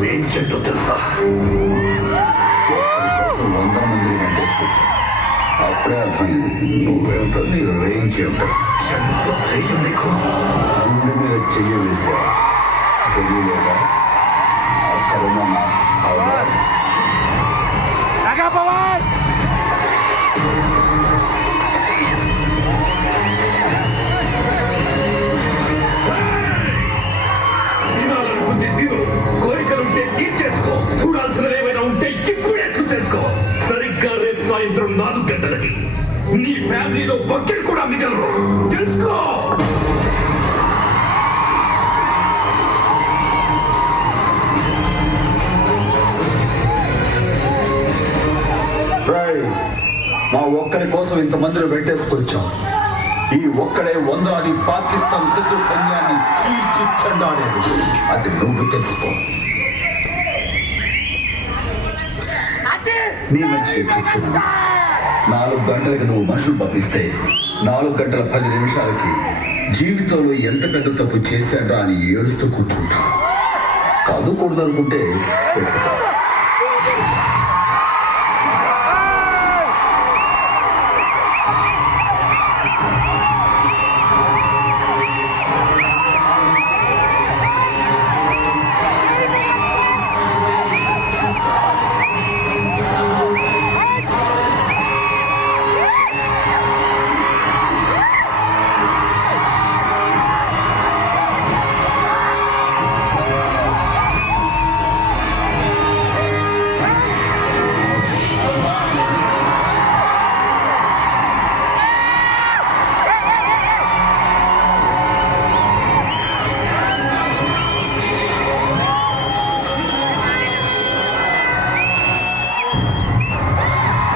ఏంటో తెలుసా? 100 మందిని వెంటేసుకొచ్చా. అప్పుడే అర్థమైంది నువ్వేమిటో నీ రేంజ్ ఏమిటో. గుండె మీద చెయ్యి వేసా. తెలియలేదా అక్కడున్న నా కోరికలుంటే తీర్చేసుకో. చూడాల్సినవి ఏమైనా ఉంటే ఇప్పుడే చూసేసుకో. సరిగ్గా రేపు సాయంత్రం 4 గంటలకి నీ ఫ్యామిలీలో ఒక్కటి కూడా మిగలరు. తెలుసుకో. మా ఒక్కడి కోసం ఇంతమందిని వెంటేసుకొచ్చాం. ఈ ఒక్కడే 100 పాకిస్తాన్ శత్రు సైన్యాన్ని చీల్చి చెండాడేది. అది నువ్వు తెలుసుకో. నీ మంచిగా చెప్తున్నా. 4 గంటలకు నువ్వు మనుషులు పంపిస్తే 4 గంటల 10 నిమిషాలకి జీవితంలో ఎంత పెద్ద తప్పు చేశాడా అని ఏడుస్తూ కూర్చుంటా. కాదు కూడదనుకుంటే